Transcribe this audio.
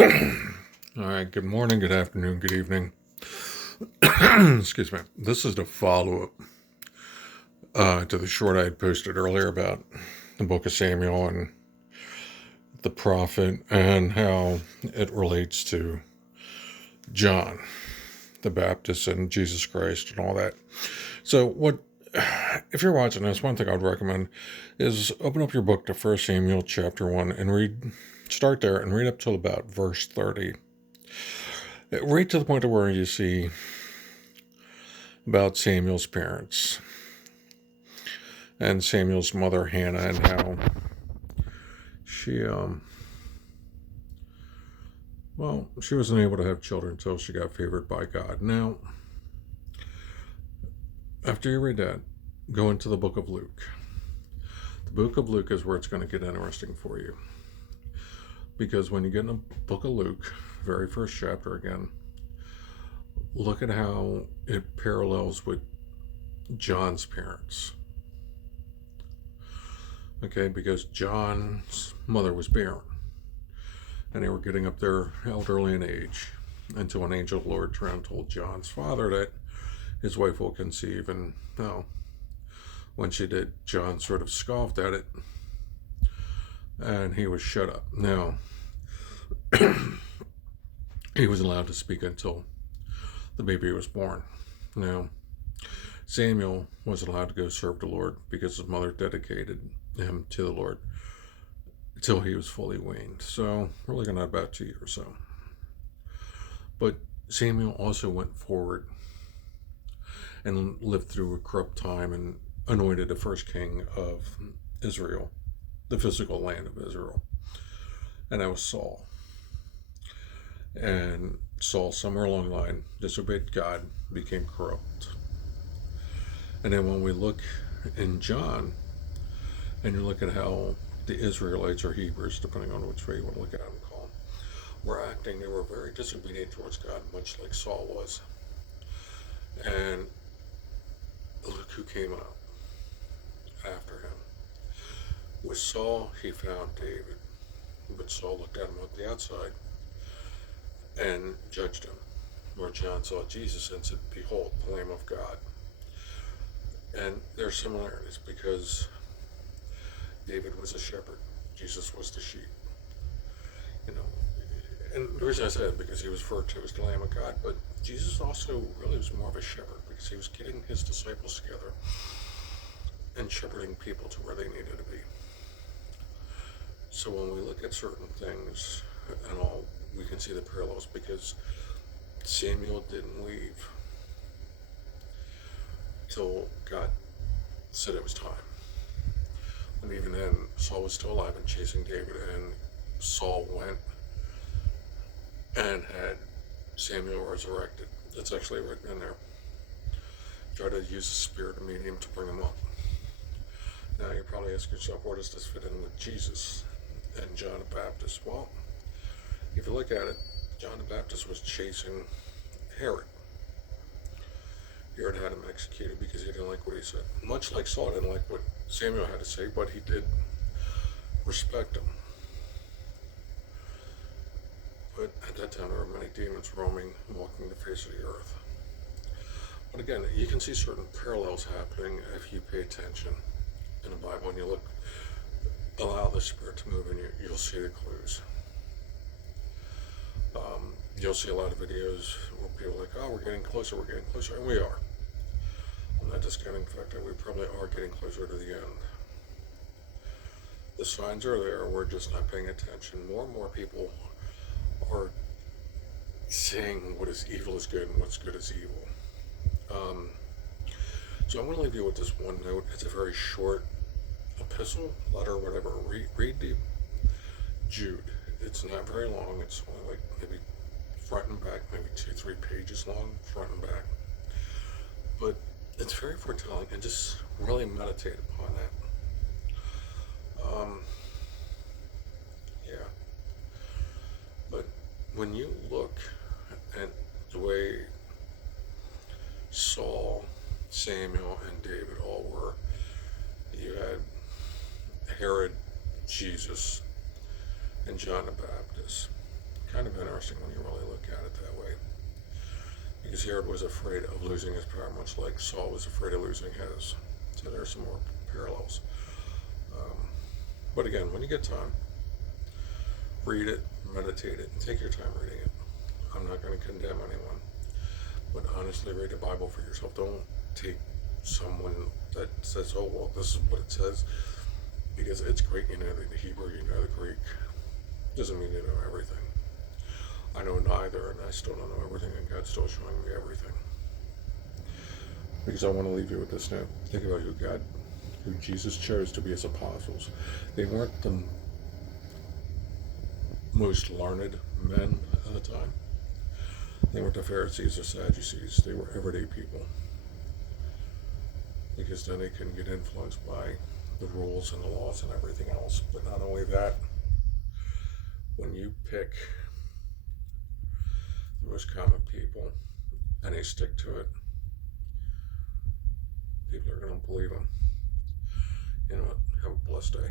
All right, good morning, good afternoon, good evening. Excuse me. This is the follow up to the short I had posted earlier about the book of Samuel and the prophet and how it relates to John the Baptist and Jesus Christ and all that. So, if you're watching this, one thing I would recommend is open up your book to 1 Samuel chapter 1 and start there and read up till about verse 30. Right to the point of where you see about Samuel's parents and Samuel's mother Hannah and how she she wasn't able to have children until she got favored by God. Now, after you read that, go into the book of Luke. The book of Luke is where it's going to get interesting for you, because when you get in the book of Luke, very first chapter again, look at how it parallels with John's parents. Okay, because John's mother was barren, and they were getting up there elderly in age, until an angel of the Lord turned and told John's father that his wife will conceive. And when she did, John sort of scoffed at it, and he was shut up. Now, he was allowed to speak until the baby was born. Now, Samuel was allowed to go serve the Lord because his mother dedicated him to the Lord until he was fully weaned. So, we're looking at about 2 years or so. But Samuel also went forward and lived through a corrupt time and anointed the first king of Israel, the physical land of Israel. And that was Saul. And Saul, somewhere along the line, disobeyed God, became corrupt. And then when we look in John, and you look at how the Israelites or Hebrews, depending on which way you want to look at them and call them, were acting, they were very disobedient towards God, much like Saul was. And look who came out after him. With Saul, he found David, but Saul looked at him on the outside and judged him. Where John saw Jesus and said, "Behold, the Lamb of God." And there are similarities, because David was a shepherd, Jesus was the sheep. You know, and the reason I said it, because he was referred to as the Lamb of God, but Jesus also really was more of a shepherd, because he was getting his disciples together and shepherding people to where they needed to be. So when we look at certain things and all, we can see the parallels, because Samuel didn't leave till God said it was time. And even then, Saul was still alive and chasing David, and Saul went and had Samuel resurrected. That's actually written in there. Try to use the spirit of medium to bring him up. Now you're probably asking yourself, where does this fit in with Jesus and John the Baptist? Well, if you look at it, John the Baptist was chasing Herod. Herod had him executed because he didn't like what he said. Much like Saul didn't like what Samuel had to say, but he did respect him. But at that time, there were many demons roaming, walking the face of the earth. But again, you can see certain parallels happening if you pay attention in the Bible and you look, allow the Spirit to move in you, you'll see the clues. You'll see a lot of videos where people are like, "Oh, we're getting closer, and we are. I'm not discounting the fact that we probably are getting closer to the end. The signs are there, we're just not paying attention. More and more people are saying what is evil is good and what's good is evil. So I'm going to leave you with this one note. It's a very short epistle, letter, whatever. Read the Jude. It's not very long. It's only like maybe front and back, maybe 2-3 pages long, front and back. But it's very foretelling, and just really meditate upon that. Yeah. But when you look at the way Saul, Samuel, and David all were, you had Herod, Jesus, and John the Baptist. Kind of interesting when you really look at it that way. Because Herod was afraid of losing his power, much like Saul was afraid of losing his. So there's some more parallels. But again, when you get time, read it, meditate it, and take your time reading it. I'm not going to condemn anyone, but honestly, read the Bible for yourself. Don't take someone that says, oh, well, this is what it says, because it's great you know the Hebrew, you know the Greek. Doesn't mean you know everything. I know neither, and I still don't know everything, and God's still showing me everything. Because I want to leave you with this now. Think about who Jesus chose to be his apostles. They weren't the most learned men at the time. They weren't the Pharisees or Sadducees. They were everyday people. Because then they can get influenced by the rules and the laws and everything else. But not only that, when you pick the most common people and they stick to it, people are going to believe them. You know what? Have a blessed day.